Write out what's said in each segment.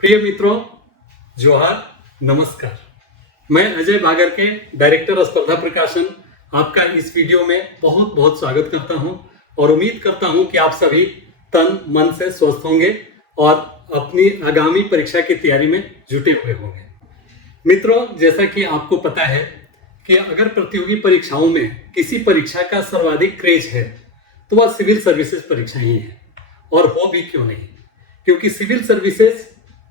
प्रिय मित्रों, जोहार, नमस्कार। मैं अजय भागर के डायरेक्टर स्पर्धा प्रकाशन आपका इस वीडियो में बहुत बहुत स्वागत करता हूं और उम्मीद करता हूं कि आप सभी तन मन से स्वस्थ होंगे और अपनी आगामी परीक्षा की तैयारी में जुटे हुए होंगे। मित्रों, जैसा कि आपको पता है कि अगर प्रतियोगी परीक्षाओं में किसी परीक्षा का सर्वाधिक क्रेज है तो वह सिविल सर्विसेज परीक्षा ही है, और हो भी क्यों नहीं, क्योंकि सिविल सर्विसेज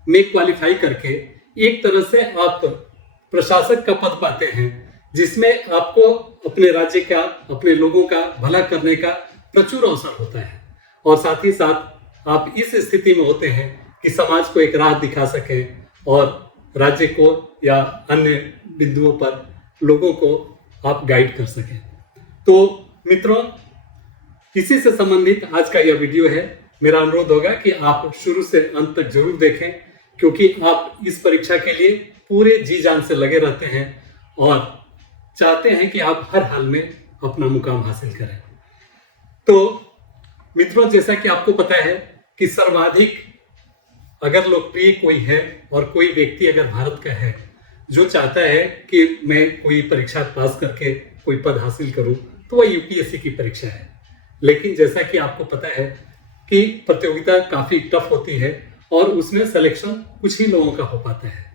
में क्वालिफाई करके एक तरह से आप प्रशासक का पद पाते हैं, जिसमें आपको अपने राज्य का, अपने लोगों का भला करने का प्रचुर अवसर होता है, और साथ ही साथ आप इस स्थिति में होते हैं कि समाज को एक राह दिखा सकें और राज्य को या अन्य बिंदुओं पर लोगों को आप गाइड कर सकें। तो मित्रों, इसी से संबंधित आज का यह वीडियो है। मेरा अनुरोध होगा कि आप शुरू से अंत तक जरूर देखें, क्योंकि आप इस परीक्षा के लिए पूरे जी जान से लगे रहते हैं और चाहते हैं कि आप हर हाल में अपना मुकाम हासिल करें। तो मित्रों, जैसा कि आपको पता है कि सर्वाधिक अगर लोकप्रिय कोई है और कोई व्यक्ति अगर भारत का है जो चाहता है कि मैं कोई परीक्षा पास करके कोई पद हासिल करूं, तो वह यूपीएससी की परीक्षा है। लेकिन जैसा कि आपको पता है कि प्रतियोगिता काफी टफ होती है और उसमें सिलेक्शन कुछ ही लोगों का हो पाता है।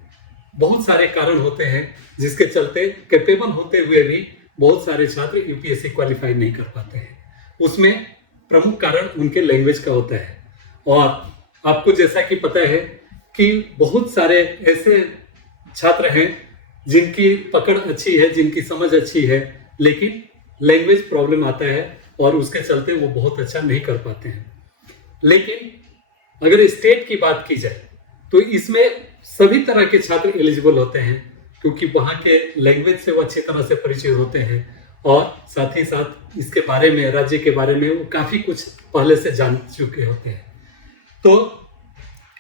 बहुत सारे कारण होते हैं जिसके चलते कैपेबल होते हुए भी बहुत सारे छात्र यूपीएससी क्वालिफाई नहीं कर पाते हैं। उसमें प्रमुख कारण उनके लैंग्वेज का होता है, और आपको जैसा कि पता है कि बहुत सारे ऐसे छात्र हैं जिनकी पकड़ अच्छी है, जिनकी समझ अच्छी है, लेकिन लैंग्वेज प्रॉब्लम आता है और उसके चलते वो बहुत अच्छा नहीं कर पाते हैं। लेकिन अगर स्टेट की बात की जाए तो इसमें सभी तरह के छात्र एलिजिबल होते हैं, क्योंकि वहाँ के लैंग्वेज से वो अच्छी तरह से परिचित होते हैं और साथ ही साथ इसके बारे में, राज्य के बारे में वो काफ़ी कुछ पहले से जान चुके होते हैं। तो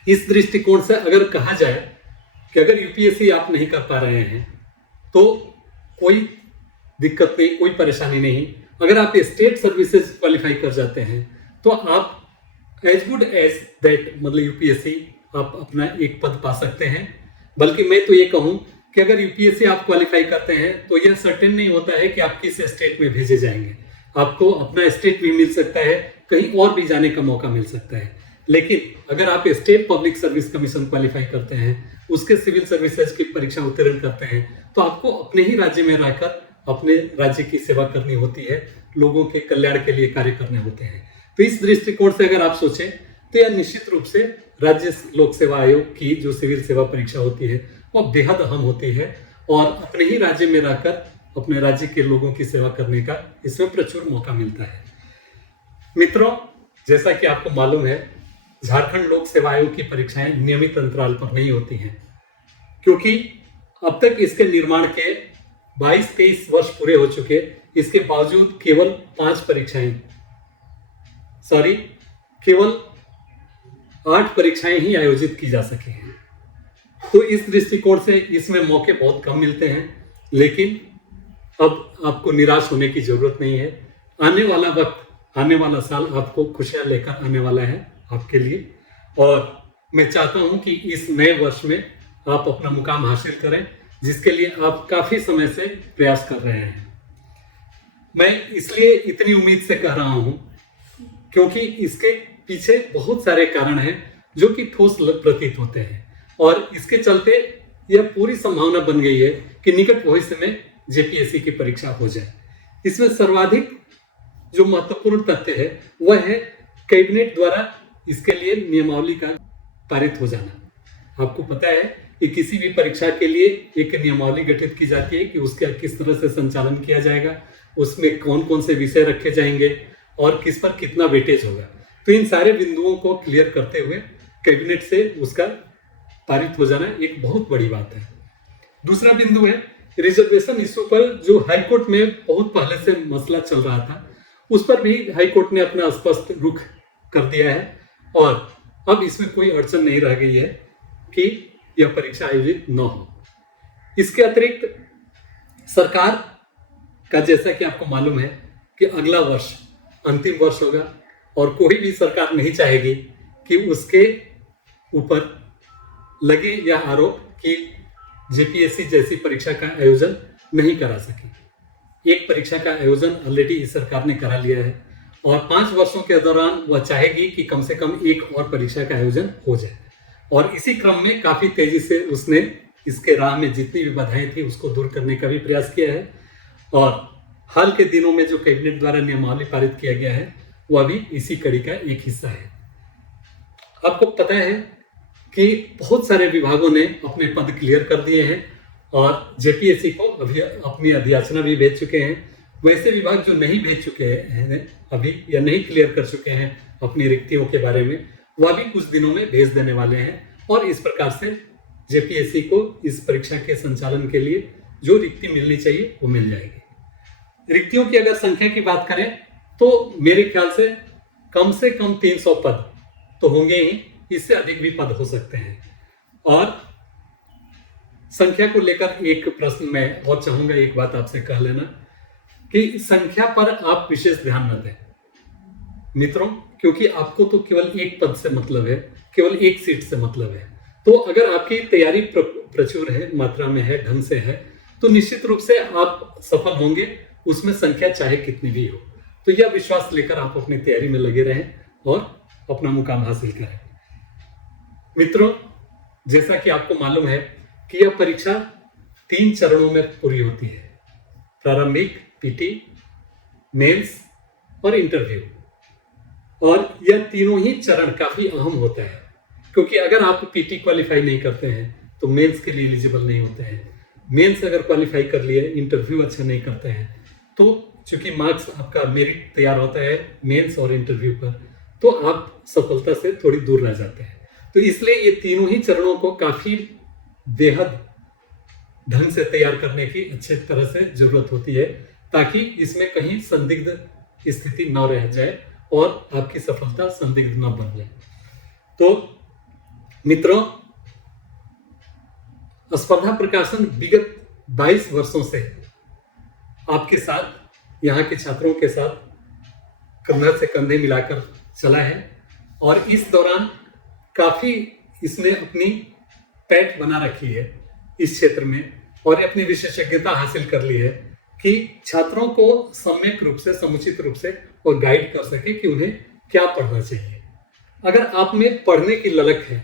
इस दृष्टिकोण से अगर कहा जाए कि अगर यूपीएससी आप नहीं कर पा रहे हैं तो कोई दिक्कत नहीं, कोई परेशानी नहीं। अगर आप स्टेट सर्विसेज क्वालिफाई कर जाते हैं तो आप एज गुड एज दैट, मतलब यूपीएससी आप अपना एक पद पा सकते हैं। बल्कि मैं तो ये कहूँ कि अगर यूपीएससी आप क्वालिफाई करते हैं तो यह सर्टेन नहीं होता है कि आप किस स्टेट में भेजे जाएंगे। आपको अपना स्टेट भी मिल सकता है, कहीं और भी जाने का मौका मिल सकता है। लेकिन अगर आप state public service commission qualify करते हैं, उसके सिविल सर्विसेज की परीक्षा उत्तीर्ण करते हैं, तो आपको अपने ही राज्य में रहकर अपने राज्य की सेवा करनी होती है, लोगों के कल्याण के लिए कार्य करने होते हैं। तो इस दृष्टिकोण से अगर आप सोचें तो यह निश्चित रूप से राज्य लोक सेवा आयोग की जो सिविल सेवा परीक्षा होती है वह बेहद अहम होती है, और अपने ही राज्य में रहकर अपने राज्य के लोगों की सेवा करने का इसमें प्रचुर मौका मिलता है। मित्रों, जैसा कि आपको मालूम है, झारखंड लोक सेवा आयोग की परीक्षाएं नियमित अंतराल पर नहीं होती हैं, क्योंकि अब तक इसके निर्माण के 22-23 वर्ष पूरे हो चुके। इसके बावजूद केवल 8 परीक्षाएं ही आयोजित की जा सकी हैं। तो इस दृष्टिकोण से इसमें मौके बहुत कम मिलते हैं। लेकिन अब आपको निराश होने की जरूरत नहीं है। आने वाला वक्त, आने वाला साल आपको खुशियां लेकर आने वाला है आपके लिए, और मैं चाहता हूं कि इस नए वर्ष में आप अपना मुकाम हासिल करें, जिसके लिए आप काफी समय से प्रयास कर रहे हैं। मैं इसलिए इतनी उम्मीद से कह रहा हूं क्योंकि इसके पीछे बहुत सारे कारण हैं जो कि ठोस प्रतीत होते हैं, और इसके चलते यह पूरी संभावना बन गई है कि निकट भविष्य में जेपीएससी की परीक्षा हो जाए। इसमें सर्वाधिक जो महत्वपूर्ण तथ्य है वह है कैबिनेट द्वारा इसके लिए नियमावली का पारित हो जाना। आपको पता है कि किसी भी परीक्षा के लिए एक नियमावली गठित की जाती है कि उसका किस तरह से संचालन किया जाएगा, उसमें कौन कौन से विषय रखे जाएंगे और किस पर कितना वेटेज होगा। तो इन सारे बिंदुओं को क्लियर करते हुए कैबिनेट से उसका पारित हो जाना एक बहुत बड़ी बात है। दूसरा बिंदु है रिजर्वेशन इश्यू पर, जो हाईकोर्ट में बहुत पहले से मसला चल रहा था, उस पर भी हाईकोर्ट ने अपना स्पष्ट रुख कर दिया है, और अब इसमें कोई अड़चन नहीं रह गई है कि यह परीक्षा आयोजित न हो। इसके अतिरिक्त सरकार का, जैसा कि आपको मालूम है कि अगला वर्ष अंतिम वर्ष होगा और कोई भी सरकार नहीं चाहेगी कि उसके ऊपर लगे यह आरोप कि जेपीएससी जैसी परीक्षा का आयोजन नहीं करा सकी। एक परीक्षा का आयोजन ऑलरेडी इस सरकार ने करा लिया है और 5 वर्षों के दौरान वह चाहेगी कि कम से कम एक और परीक्षा का आयोजन हो जाए। और इसी क्रम में काफी तेजी से उसने इसके राह में जितनी भी बाधाएं थी उसको दूर करने का भी प्रयास किया है। और हाल के दिनों में जो कैबिनेट द्वारा नियमावली पारित किया गया है वह भी इसी कड़ी का एक हिस्सा है। आपको पता है कि बहुत सारे विभागों ने अपने पद क्लियर कर दिए हैं और जेपीएससी को अभी अपनी अधियाचना भी भेज चुके हैं। वैसे विभाग जो नहीं भेज चुके हैं अभी या नहीं क्लियर कर चुके हैं अपनी रिक्तियों के बारे में, वह भी कुछ दिनों में भेज देने वाले हैं और इस प्रकार से जेपीएससी को इस परीक्षा के संचालन के लिए जो रिक्ति मिलनी चाहिए वो मिल जाएगी। रिक्तियों की अगर संख्या की बात करें तो मेरे ख्याल से कम 300 पद तो होंगे ही, इससे अधिक भी पद हो सकते हैं। और संख्या को लेकर एक प्रश्न मैं और चाहूंगा, एक बात आपसे कह लेना कि संख्या पर आप विशेष ध्यान न दें मित्रों, क्योंकि आपको तो केवल एक पद से मतलब है, केवल एक सीट से मतलब है। तो अगर आपकी तैयारी प्रचुर है, मात्रा में है, ढंग से है, तो निश्चित रूप से आप सफल होंगे, उसमें संख्या चाहे कितनी भी हो। तो यह विश्वास लेकर आप अपनी तैयारी में लगे रहें और अपना मुकाम हासिल करें। मित्रों, जैसा कि आपको मालूम है कि यह परीक्षा 3 चरणों में पूरी होती है, प्रारंभिक, पीटी, मेंस और इंटरव्यू। और यह तीनों ही चरण काफी अहम होता है, क्योंकि अगर आप पीटी क्वालिफाई नहीं करते हैं तो मेंस के लिए एलिजिबल नहीं होते हैं। मेंस अगर क्वालिफाई कर लिए, इंटरव्यू अच्छा नहीं करते हैं, तो चूंकि मार्क्स आपका मेरिट तैयार होता है मेंस और इंटरव्यू पर, तो आप सफलता से थोड़ी दूर रह जाते हैं। तो इसलिए ये तीनों ही चरणों को काफी बेहद ढंग से तैयार करने की अच्छे तरह से जरूरत होती है, ताकि इसमें कहीं संदिग्ध स्थिति न रह जाए और आपकी सफलता संदिग्ध न बन जाए। तो मित्रों, स्पर्धा प्रकाशन विगत 22 वर्षों से आपके साथ, यहाँ के छात्रों के साथ कंधे से कंधे मिलाकर चला है और इस दौरान काफी इसने अपनी पैठ बना रखी है इस क्षेत्र में और अपनी विशेषज्ञता हासिल कर ली है कि छात्रों को सम्यक रूप से, समुचित रूप से और गाइड कर सके कि उन्हें क्या पढ़ना चाहिए। अगर आप में पढ़ने की ललक है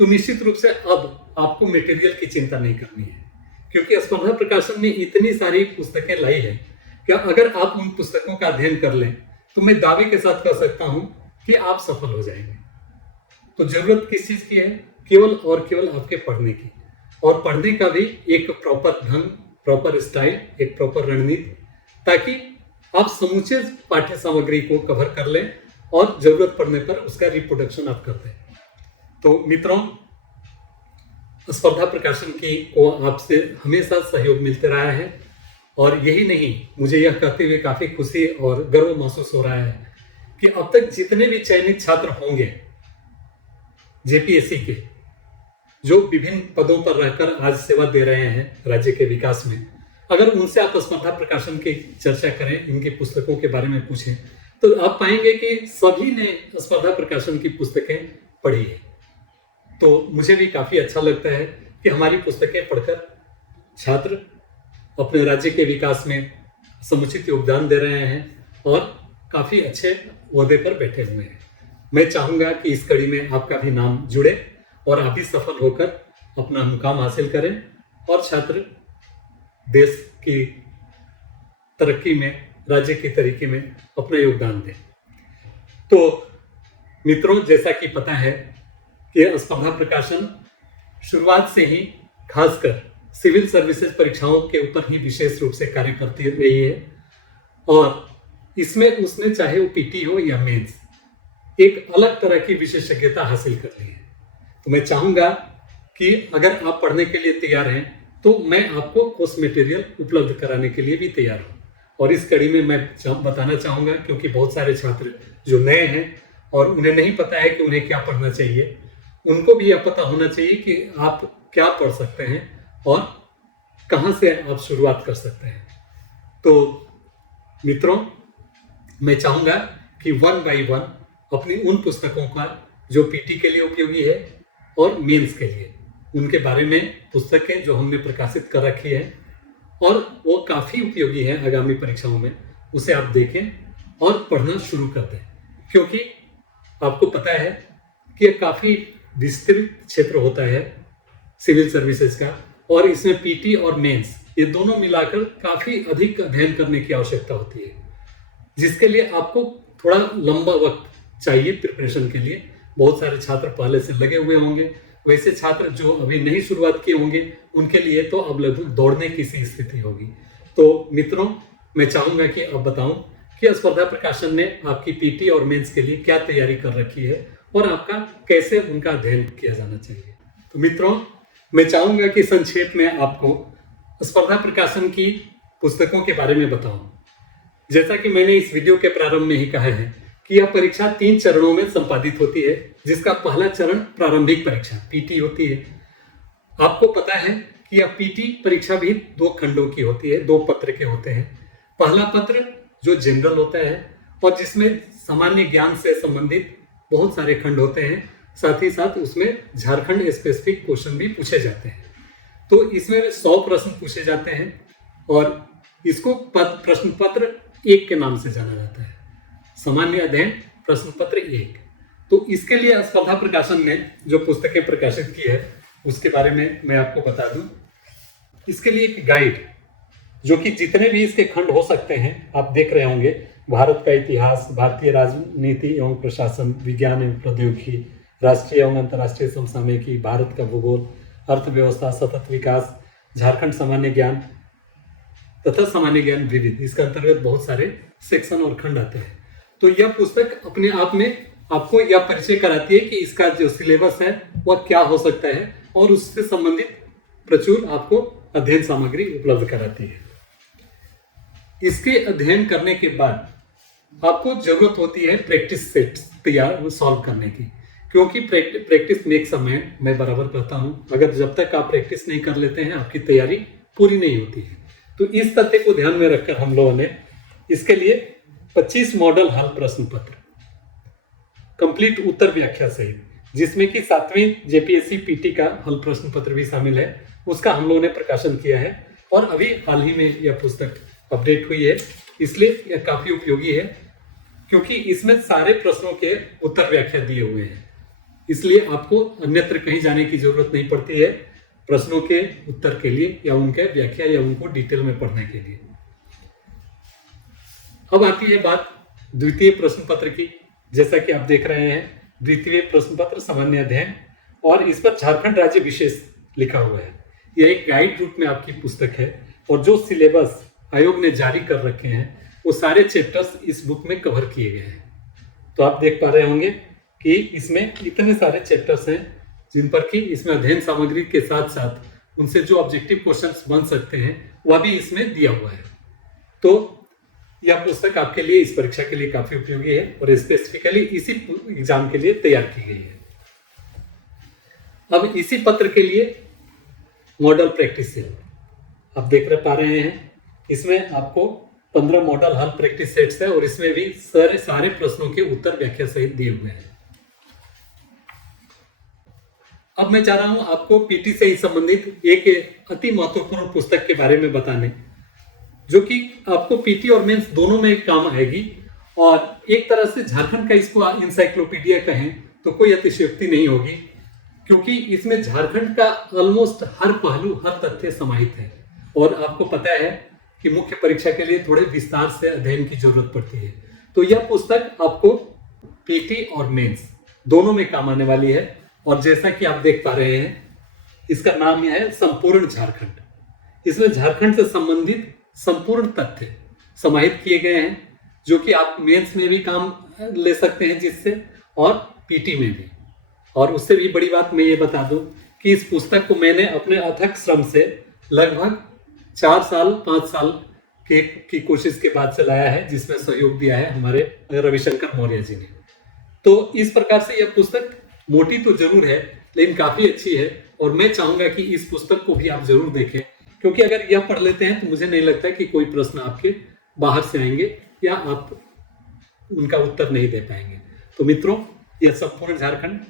तो निश्चित रूप से अब आपको मटेरियल की चिंता नहीं करनी है, क्योंकि स्पर्धा प्रकाशन में इतनी सारी पुस्तकें लाई है कि अगर आप उन पुस्तकों का अध्ययन कर लें तो मैं दावे के साथ कह सकता हूं कि आप सफल हो जाएंगे। तो जरूरत किस चीज की है? केवल और केवल आपके पढ़ने की, और पढ़ने का भी एक प्रॉपर ढंग, प्रॉपर स्टाइल, एक प्रॉपर रणनीति, ताकि आप समूचे पाठ्य सामग्री को कवर कर लें और जरूरत पड़ने पर उसका रिप्रोडक्शन आप करते हैं। तो मित्रों, स्पर्धा प्रकाशन की को आपसे हमेशा सहयोग मिलते रहा है और यही नहीं, मुझे यह कहते हुए काफी खुशी और गर्व महसूस हो रहा है कि अब तक जितने भी चयनित छात्र होंगे जेपीएससी के, जो विभिन्न पदों पर रहकर आज सेवा दे रहे हैं राज्य के विकास में, अगर उनसे आप स्पर्धा प्रकाशन की चर्चा करें, इनकी पुस्तकों के बारे में पूछें, तो आप पाएंगे कि सभी ने स्पर्धा प्रकाशन की पुस्तकें पढ़ी है। तो मुझे भी काफी अच्छा लगता है कि हमारी पुस्तकें पढ़कर छात्र अपने राज्य के विकास में समुचित योगदान दे रहे हैं और काफी अच्छे ओहदे पर बैठे हुए हैं। मैं चाहूंगा कि इस कड़ी में आपका भी नाम जुड़े और आप भी सफल होकर अपना मुकाम हासिल करें और छात्र देश की तरक्की में, राज्य की तरक्की में अपना योगदान दें। तो मित्रों, जैसा कि पता है कि स्पर्धा प्रकाशन शुरुआत से ही खासकर सिविल सर्विसेज परीक्षाओं के ऊपर ही विशेष रूप से कार्य करती रही है और इसमें उसने चाहे वो पीटी हो या मेंस, एक अलग तरह की विशेषज्ञता हासिल कर ली है। तो मैं चाहूंगा कि अगर आप पढ़ने के लिए तैयार हैं तो मैं आपको कोर्स मटेरियल उपलब्ध कराने के लिए भी तैयार हूं। और इस कड़ी में मैं बताना चाहूंगा, क्योंकि बहुत सारे छात्र जो नए हैं और उन्हें नहीं पता है कि उन्हें क्या पढ़ना चाहिए, उनको भी यह पता होना चाहिए कि आप क्या पढ़ सकते हैं और कहां से आप शुरुआत कर सकते हैं। तो मित्रों, मैं चाहूंगा कि कि 1 बाय 1 अपनी उन पुस्तकों का जो पीटी के लिए उपयोगी है और मेंस के लिए, उनके बारे में पुस्तकें जो हमने प्रकाशित कर रखी है और वो काफ़ी उपयोगी है आगामी परीक्षाओं में, उसे आप देखें और पढ़ना शुरू कर दें। क्योंकि आपको पता है कि ये काफ़ी विस्तृत क्षेत्र होता है सिविल सर्विसेज का, और इसमें पीटी और मेंस ये दोनों मिलाकर काफ़ी अधिक अध्ययन करने की आवश्यकता होती है, जिसके लिए आपको थोड़ा लंबा वक्त चाहिए प्रिपरेशन के लिए। बहुत सारे छात्र पहले से लगे हुए होंगे, वैसे छात्र जो अभी नहीं शुरुआत किए होंगे उनके लिए तो अब लगभग दौड़ने की सी स्थिति होगी। तो मित्रों, मैं चाहूँगा कि अब बताऊं कि स्पर्धा प्रकाशन ने आपकी पीटी और मेंस के लिए क्या तैयारी कर रखी है और आपका कैसे उनका अध्ययन किया जाना चाहिए। तो मित्रों, मैं चाहूँगा कि संक्षेप में आपको स्पर्धा प्रकाशन की पुस्तकों के बारे में बताऊं। जैसा कि मैंने इस वीडियो के प्रारंभ में ही कहा है कि यह परीक्षा 3 चरणों में संपादित होती है, जिसका पहला चरण प्रारंभिक परीक्षा पीटी होती है। आपको पता है कि यह पीटी परीक्षा भी 2 खंडों की होती है, 2 पत्र के होते हैं। पहला पत्र जो जनरल होता है और जिसमें सामान्य ज्ञान से संबंधित बहुत सारे खंड होते हैं, साथ ही साथ उसमें झारखंड स्पेसिफिक क्वेश्चन भी पूछे जाते हैं। तो इसमें 100 प्रश्न पूछे जाते हैं और इसको प्रश्न पत्र 1 के नाम से जाना जाता है, सामान्य अध्ययन प्रश्न पत्र 1। तो इसके लिए स्पर्धा प्रकाशन ने जो पुस्तकें प्रकाशित की है उसके बारे में मैं आपको बता दूं। इसके लिए एक गाइड, जो कि जितने भी इसके खंड हो सकते हैं आप देख रहे होंगे, भारत का इतिहास, भारतीय राजनीति एवं प्रशासन, विज्ञान एवं प्रौद्योगिकी, राष्ट्रीय एवं अंतर्राष्ट्रीय समसामयिकी, भारत का भूगोल, अर्थव्यवस्था, सतत विकास, झारखंड सामान्य ज्ञान तथा सामान्य ज्ञान विविध, इसके अंतर्गत बहुत सारे सेक्शन और खंड आते हैं। तो यह पुस्तक अपने आप में आपको यह परिचय कराती है कि इसका जो सिलेबस है वह क्या हो सकता है और उससे संबंधित प्रचुर आपको अध्ययन सामग्री उपलब्ध कराती है। इसके अध्ययन करने के बाद आपको जरूरत होती है प्रैक्टिस सेट तैयार सॉल्व करने की, क्योंकि प्रैक्टिस मेक्स अ मैन, मैं बराबर कहता हूं। अगर जब तक आप प्रैक्टिस नहीं कर लेते हैं आपकी तैयारी पूरी नहीं होती है। तो इस तथ्य को ध्यान में रखकर हम लोगों ने इसके लिए 25 मॉडल हल प्रश्न पत्र कंप्लीट उत्तर व्याख्या सहित, जिसमें कि 7वीं जेपीएससी पीटी का हल प्रश्न पत्र भी शामिल है, उसका हम लोगों ने प्रकाशन किया है और अभी हाल ही में यह पुस्तक अपडेट हुई है। इसलिए यह काफी उपयोगी है क्योंकि इसमें सारे प्रश्नों के उत्तर व्याख्या दिए हुए हैं, इसलिए आपको अन्यत्र कहीं जाने की जरूरत नहीं पड़ती है प्रश्नों के उत्तर के लिए या उनके व्याख्या या उनको डिटेल में पढ़ने के लिए। अब आती है बात द्वितीय प्रश्न पत्र की। जैसा कि आप देख रहे हैं, द्वितीय प्रश्न पत्र सामान्य अध्ययन, और इस पर झारखंड राज्य विशेष लिखा हुआ है। यह एक गाइड रूप में आपकी पुस्तक है और जो सिलेबस आयोग ने जारी कर रखे हैं वो सारे चैप्टर्स इस बुक में कवर किए गए हैं। तो आप देख पा रहे होंगे कि इसमें इतने सारे चैप्टर्स हैं जिन पर कि इसमें अध्ययन सामग्री के साथ साथ उनसे जो ऑब्जेक्टिव क्वेश्चंस बन सकते हैं वह भी इसमें दिया हुआ है। तो यह पुस्तक आपके लिए इस परीक्षा के लिए काफी उपयोगी है और स्पेसिफिकली इसी एग्जाम के लिए तैयार की गई है। अब इसी पत्र के लिए मॉडल प्रैक्टिस सेट आप देख पा रहे हैं, इसमें आपको 15 मॉडल हल प्रैक्टिस सेट्स है और इसमें भी सारे प्रश्नों के उत्तर व्याख्या सहित दिए हुए हैं। अब मैं चाह रहा हूं आपको पीटी से ही संबंधित एक अति महत्वपूर्ण पुस्तक के बारे में बताने, जो कि आपको पीटी और मेंस दोनों में काम आएगी और एक तरह से झारखंड का इसको इंसाइक्लोपीडिया कहें तो कोई अतिशयोक्ति नहीं होगी, क्योंकि इसमें झारखंड का ऑलमोस्ट हर पहलू, हर तथ्य समाहित है। और आपको पता है कि मुख्य परीक्षा के लिए थोड़े विस्तार से अध्ययन की जरूरत पड़ती है। तो यह पुस्तक आपको पीटी और मेंस दोनों में काम आने वाली है। और जैसा कि आप देख पा रहे हैं, इसका नाम यह है संपूर्ण झारखंड। इसमें झारखंड से संबंधित संपूर्ण तथ्य समाहित किए गए हैं, जो कि आप मेंस में भी काम ले सकते हैं जिससे, और पीटी में भी। और उससे भी बड़ी बात मैं ये बता दूं कि इस पुस्तक को मैंने अपने अथक श्रम से लगभग 4 साल 5 साल की कोशिश के बाद से लाया है, जिसमें सहयोग दिया है हमारे रविशंकर मौर्य जी ने। तो इस प्रकार से यह पुस्तक मोटी तो जरूर है लेकिन काफी अच्छी है और मैं चाहूंगा कि इस पुस्तक को भी आप जरूर देखें, क्योंकि अगर यह पढ़ लेते हैं तो मुझे नहीं लगता कि कोई प्रश्न आपके बाहर से आएंगे या आप उनका उत्तर नहीं दे पाएंगे। तो मित्रों, यह संपूर्ण झारखंड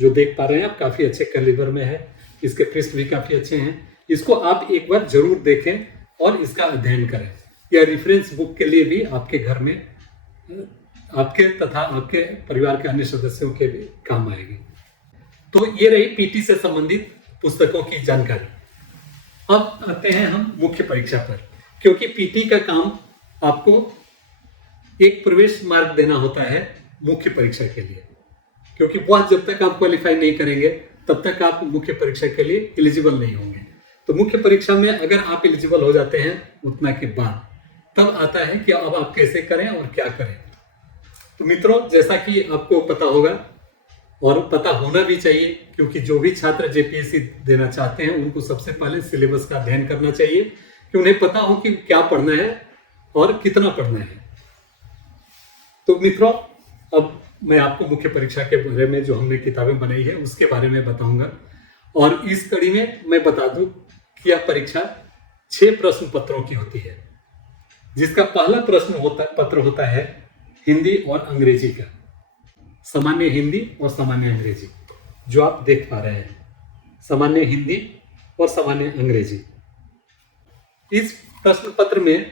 जो देख पा रहे हैं आप काफी अच्छे कैलिबर में है, इसके पृष्ठ भी काफी अच्छे हैं। इसको आप एक बार जरूर देखें और इसका अध्ययन करें। यह रेफरेंस बुक के लिए भी आपके घर में आपके तथा आपके परिवार के अन्य सदस्यों के भी काम आएगी। तो ये रही पीटी से संबंधित पुस्तकों की जानकारी। अब आते हैं हम मुख्य परीक्षा पर, क्योंकि पीटी का काम आपको एक प्रवेश मार्क देना होता है मुख्य परीक्षा के लिए, क्योंकि वह जब तक आप क्वालिफाई नहीं करेंगे तब तक आप मुख्य परीक्षा के लिए एलिजिबल नहीं होंगे। तो मुख्य परीक्षा में अगर आप एलिजिबल हो जाते हैं उतना के बाद, तब आता है कि अब आप कैसे करें और क्या करें। तो मित्रों, जैसा कि आपको पता होगा और पता होना भी चाहिए, क्योंकि जो भी छात्र जेपीएससी देना चाहते हैं उनको सबसे पहले सिलेबस का अध्ययन करना चाहिए कि उन्हें पता हो कि क्या पढ़ना है और कितना पढ़ना है। तो मित्रों, अब मैं आपको मुख्य परीक्षा के बारे में जो हमने किताबें बनाई है उसके बारे में बताऊंगा। और इस कड़ी में मैं बता दूं कि यह परीक्षा 6 प्रश्न पत्रों की होती है, जिसका पहला पत्र होता है हिंदी और अंग्रेजी का, सामान्य हिंदी और सामान्य अंग्रेजी, जो आप देख पा रहे हैं, सामान्य हिंदी और सामान्य अंग्रेजी। इस प्रश्न पत्र में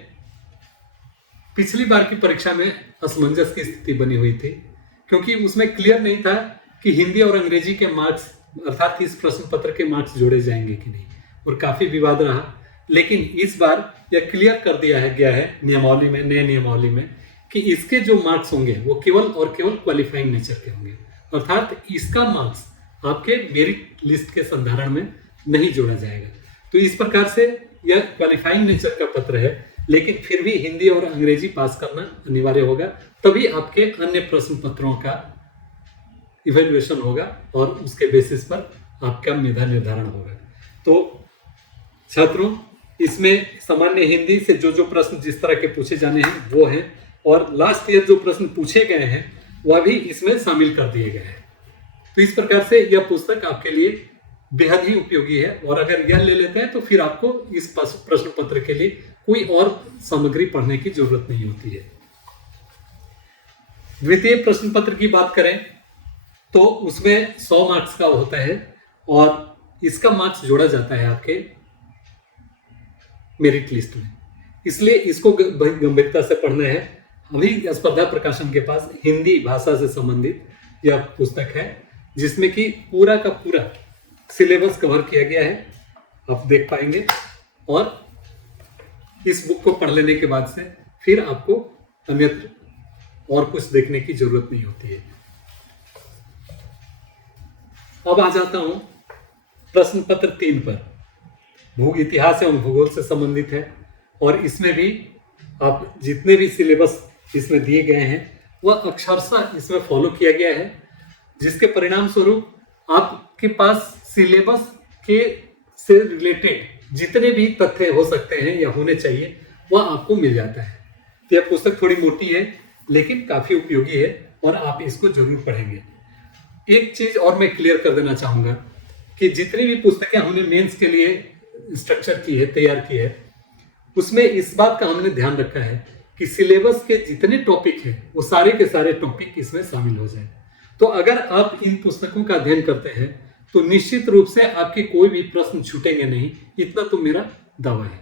पिछली बार की परीक्षा में असमंजस की स्थिति बनी हुई थी, क्योंकि उसमें क्लियर नहीं था कि हिंदी और अंग्रेजी के मार्क्स अर्थात इस प्रश्न पत्र के मार्क्स जोड़े जाएंगे कि नहीं, और काफी विवाद रहा। लेकिन इस बार यह क्लियर कर दिया गया है नियमावली में, नए नियमावली में, कि इसके जो मार्क्स होंगे वो केवल और केवल क्वालिफाइंग नेचर के होंगे, अर्थात इसका मार्क्स आपके मेरिट लिस्ट के संधारण में नहीं जोड़ा जाएगा। तो इस प्रकार से यह क्वालिफाइंग नेचर का पत्र है, लेकिन फिर भी हिंदी और अंग्रेजी पास करना अनिवार्य होगा, तभी आपके अन्य प्रश्न पत्रों का इवैल्यूएशन होगा और उसके बेसिस पर आपका मेधा निर्धारण होगा। तो छात्रों, इसमें सामान्य हिंदी से जो प्रश्न जिस तरह के पूछे जाने हैं वो हैं, और लास्ट ईयर जो प्रश्न पूछे गए हैं वह भी इसमें शामिल कर दिए गए हैं। तो इस प्रकार से यह पुस्तक आपके लिए बेहद ही उपयोगी है, और अगर यह ले लेते हैं तो फिर आपको इस प्रश्न पत्र के लिए कोई और सामग्री पढ़ने की जरूरत नहीं होती है। द्वितीय प्रश्न पत्र की बात करें तो उसमें 100 मार्क्स का होता है, और इसका मार्क्स जोड़ा जाता है आपके मेरिट लिस्ट में, इसलिए इसको गंभीरता से पढ़ना है। अभी स्पर्धा प्रकाशन के पास हिंदी भाषा से संबंधित यह पुस्तक है, जिसमें कि पूरा का पूरा सिलेबस कवर किया गया है, आप देख पाएंगे। और इस बुक को पढ़ लेने के बाद से फिर आपको अन्यत्र और कुछ देखने की जरूरत नहीं होती है। अब आ जाता हूं प्रश्न पत्र 3 पर। भू इतिहास एवं भूगोल से संबंधित है, और इसमें भी आप जितने भी सिलेबस इसमें दिए गए हैं वह अक्षरशः इसमें फॉलो किया गया है, जिसके परिणाम स्वरूप आपके पास सिलेबस के से रिलेटेड जितने भी तथ्य हो सकते हैं या होने चाहिए वह आपको मिल जाता है। तो यह पुस्तक थोड़ी मोटी है लेकिन काफी उपयोगी है, और आप इसको जरूर पढ़ेंगे। एक चीज और मैं क्लियर कर देना चाहूंगा कि जितनी भी पुस्तकें हमने मेंस के लिए स्ट्रक्चर की है, तैयार की है, उसमें इस बात का हमने ध्यान रखा है कि सिलेबस के जितने टॉपिक हैं वो सारे के सारे टॉपिक इसमें शामिल हो जाए। तो अगर आप इन पुस्तकों का अध्ययन करते हैं तो निश्चित रूप से आपके कोई भी प्रश्न छूटेंगे नहीं, इतना तो मेरा दावा है।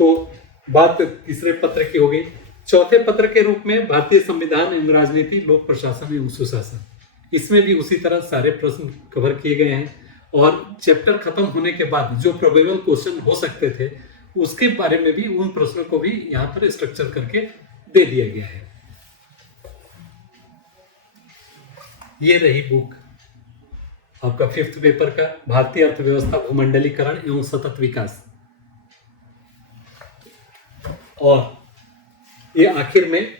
तो बात तीसरे पत्र की हो गई। चौथे पत्र के रूप में भारतीय संविधान एवं राजनीति, लोक प्रशासन एवं सुशासन, इसमें भी उसी तरह सारे प्रश्न कवर किए गए हैं, और चैप्टर खत्म होने के बाद जो प्रोबेबल क्वेश्चन हो सकते थे उसके बारे में भी उन प्रश्नों को भी यहाँ पर स्ट्रक्चर करके दे दिया गया है। ये रही बुक आपका 5th पेपर का भारतीय अर्थव्यवस्था, भूमंडलीकरण एवं सतत विकास। और ये आखिर में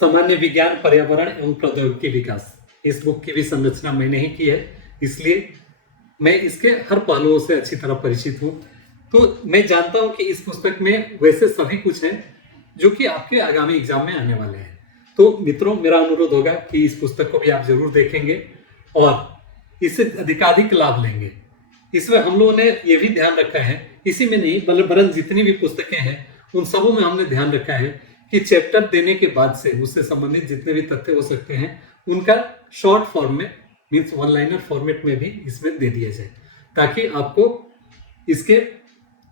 सामान्य विज्ञान, पर्यावरण एवं प्रौद्योगिकी विकास, इस बुक की भी संरचना मैंने ही की है, इसलिए मैं इसके हर पहलुओं से अच्छी तरह परिचित हूं। तो मैं जानता हूं कि इस पुस्तक में वैसे सभी कुछ है जो कि आपके आगामी एग्जाम में आने वाले हैं। तो मित्रों, मेरा अनुरोध होगा कि इस पुस्तक को भी आप जरूर देखेंगे और इससे अधिकाधिक लाभ लेंगे। इसमें हम लोगों ने ये भी ध्यान रखा है, इसी में नहीं बल्कि जितनी भी पुस्तकें हैं उन सबों में हमने ध्यान रखा है कि चैप्टर देने के बाद से उससे संबंधित जितने भी तथ्य हो सकते हैं उनका शॉर्ट फॉर्म में मीन्स वन लाइनर फॉर्मेट में भी इसमें दे दिया जाए, ताकि आपको इसके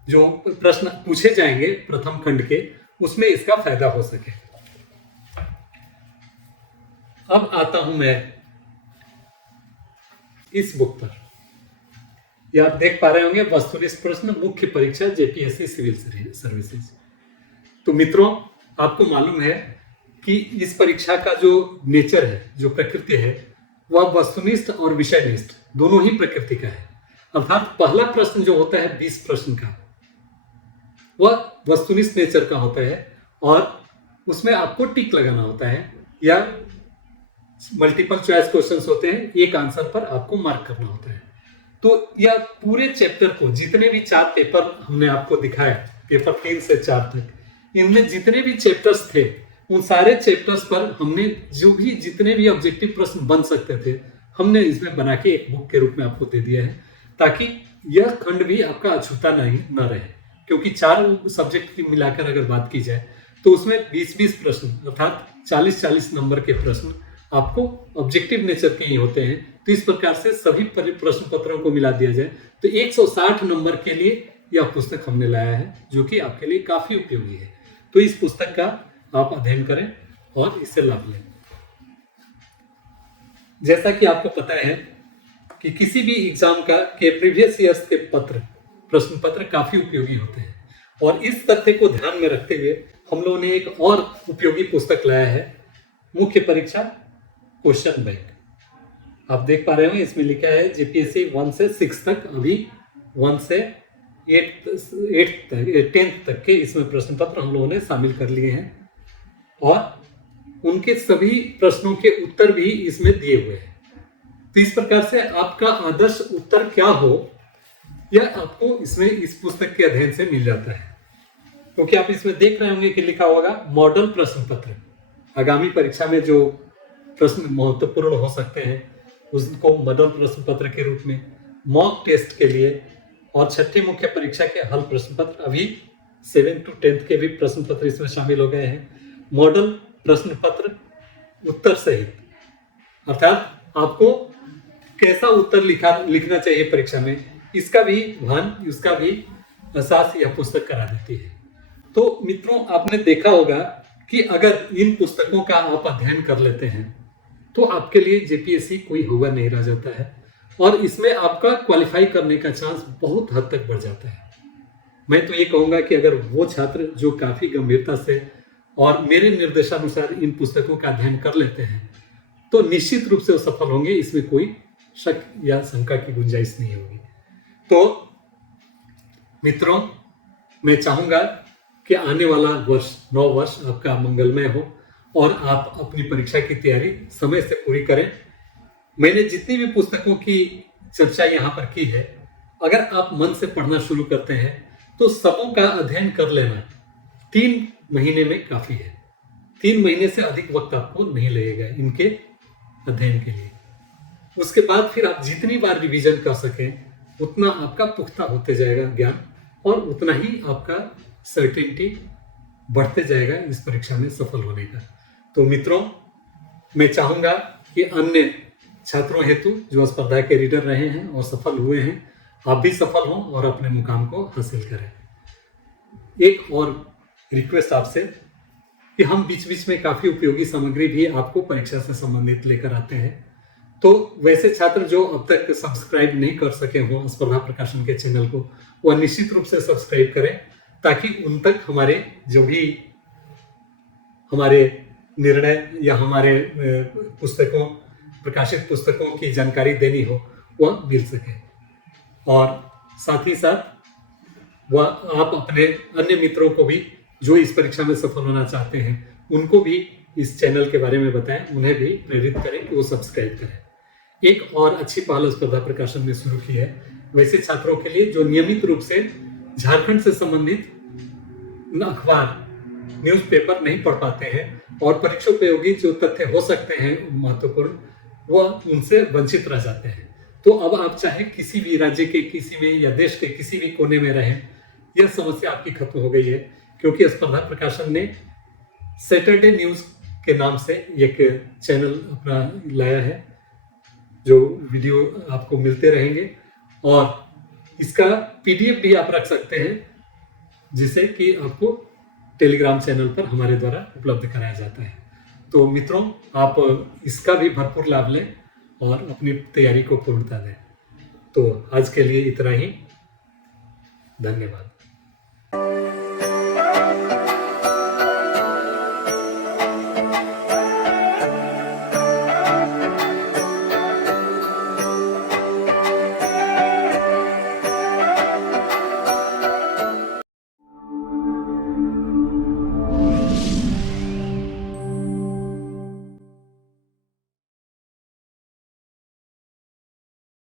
जो प्रश्न पूछे जाएंगे प्रथम खंड के उसमें इसका फायदा हो सके। अब आता हूं मैं इस बुक पर। ये आप देख पा रहे होंगे, वस्तुनिष्ठ प्रश्न मुख्य परीक्षा जेपीएससी सिविल सर्विसेज। तो मित्रों, आपको मालूम है कि इस परीक्षा का जो नेचर है, जो प्रकृति है, वह वस्तुनिष्ठ और विषयनिष्ठ दोनों ही प्रकृति का है। अर्थात पहला प्रश्न जो होता है 20 प्रश्न का, वह वस्तुनिष्ठ नेचर का होता है और उसमें आपको टिक लगाना होता है या मल्टीपल चॉइस क्वेश्चंस होते हैं, एक आंसर पर आपको मार्क करना होता है। तो यह पूरे चैप्टर को, जितने भी 4 पेपर हमने आपको दिखाया, पेपर 3 से 4 तक, इनमें जितने भी चैप्टर्स थे उन सारे चैप्टर्स पर हमने जो भी जितने भी ऑब्जेक्टिव प्रश्न बन सकते थे हमने इसमें बना के एक बुक के रूप में आपको दे दिया है, ताकि यह खंड भी आपका अछूता नहीं न रहे। क्योंकि 4 सब्जेक्ट की मिलाकर अगर बात की जाए तो उसमें 20-20 प्रश्न अर्थात 40-40 नंबर के प्रश्न आपको ऑब्जेक्टिव नेचर के ही होते हैं। तो इस प्रकार से सभी प्रश्न पत्रों को मिला दिया जाए तो 160 नंबर के लिए यह पुस्तक हमने लाया है, जो कि आपके लिए काफी उपयोगी है। तो इस पुस्तक का आप अध्ययन करें और इससे लाभ लें। जैसा कि आपको पता है कि किसी भी एग्जाम के प्रीवियस ईयर्स के प्रश्न पत्र काफी उपयोगी होते हैं, और इस तथ्य को ध्यान में रखते हुए हम लोगों ने एक और उपयोगी पुस्तक लाया है, मुख्य परीक्षा क्वेश्चन बैंक। आप देख पा रहे हो इसमें लिखा है जेपीएससी 1 से 6 तक, अभी 1 से 10th तक के इसमें प्रश्न पत्र हम लोगों ने शामिल कर लिए हैं, और उनके सभी प्रश्नों के उत्तर भी इसमें दिए हुए हैं। तो इस प्रकार से आपका आदर्श उत्तर क्या हो यह आपको इसमें इस पुस्तक के अध्ययन से मिल जाता है। क्योंकि आप इसमें देख रहे होंगे कि लिखा होगा मॉडल प्रश्न पत्र। आगामी परीक्षा में जो प्रश्न महत्वपूर्ण हो सकते हैं उसको मॉडल प्रश्न पत्र के रूप में, मॉक टेस्ट के लिए, और 6ठी मुख्य परीक्षा के हल प्रश्न पत्र, अभी 7 to 10th के भी प्रश्न पत्र इसमें शामिल हो गए हैं। मॉडल प्रश्न पत्र उत्तर सहित, अर्थात आपको कैसा उत्तर लिखना चाहिए परीक्षा में, इसका भी भान, इसका भी एहसास यह पुस्तक करा देती है। तो मित्रों, आपने देखा होगा कि अगर इन पुस्तकों का आप अध्ययन कर लेते हैं तो आपके लिए जेपीएससी कोई हुआ नहीं रह जाता है, और इसमें आपका क्वालिफाई करने का चांस बहुत हद तक बढ़ जाता है। मैं तो ये कहूँगा कि अगर वो छात्र जो काफ़ी गंभीरता से और मेरे निर्देशानुसार इन पुस्तकों का अध्ययन कर लेते हैं तो निश्चित रूप से वो सफल होंगे, इसमें कोई शक या शंका की गुंजाइश नहीं होगी। तो मित्रों, मैं चाहूँगा कि आने वाला वर्ष, 9 वर्ष आपका मंगलमय हो और आप अपनी परीक्षा की तैयारी समय से पूरी करें। मैंने जितनी भी पुस्तकों की चर्चा यहाँ पर की है, अगर आप मन से पढ़ना शुरू करते हैं तो सबों का अध्ययन कर लेना 3 महीने में काफ़ी है। 3 महीने से अधिक वक्त आपको नहीं लगेगा इनके अध्ययन के लिए। उसके बाद फिर आप जितनी बार रिवीजन कर सकें उतना आपका पुख्ता होते जाएगा ज्ञान, और उतना ही आपका सर्टेनिटी बढ़ते जाएगा इस परीक्षा में सफल होने का। तो मित्रों, मैं चाहूँगा कि अन्य छात्रों हेतु जो स्पर्धा के रीडर रहे हैं और सफल हुए हैं, आप भी सफल हों और अपने मुकाम को हासिल करें। एक और रिक्वेस्ट आपसे कि हम बीच बीच में काफ़ी उपयोगी सामग्री भी आपको परीक्षा से संबंधित लेकर आते हैं। तो वैसे छात्र जो अब तक सब्सक्राइब नहीं कर सके हों स्पर्धा प्रकाशन के चैनल को, वह निश्चित रूप से सब्सक्राइब करें, ताकि उन तक हमारे जो भी हमारे निर्णय या हमारे पुस्तकों, प्रकाशित पुस्तकों की जानकारी देनी हो वह मिल सके। और साथ ही साथ वह आप अपने अन्य मित्रों को भी जो इस परीक्षा में सफल होना चाहते हैं उनको भी इस चैनल के बारे में बताएं, उन्हें भी प्रेरित करें कि वो सब्सक्राइब करें। एक और अच्छी पहल स्पर्धा प्रकाशन ने शुरू की है वैसे छात्रों के लिए जो नियमित रूप से झारखंड से संबंधित अखबार, न्यूज़पेपर नहीं पढ़ पाते हैं और परीक्षा उपयोगी जो तथ्य हो सकते हैं महत्वपूर्ण, वह उनसे वंचित रह जाते हैं। तो अब आप चाहे किसी भी राज्य के किसी में या देश के किसी भी कोने में रहें, यह समस्या आपकी खत्म हो गई है, क्योंकि स्पर्धा प्रकाशन ने सैटरडे न्यूज़ के नाम से एक चैनल अपना लाया है, जो वीडियो आपको मिलते रहेंगे और इसका पीडीएफ भी आप रख सकते हैं, जिसे कि आपको टेलीग्राम चैनल पर हमारे द्वारा उपलब्ध कराया जाता है। तो मित्रों, आप इसका भी भरपूर लाभ लें और अपनी तैयारी को पूर्णता दें। तो आज के लिए इतना ही। धन्यवाद।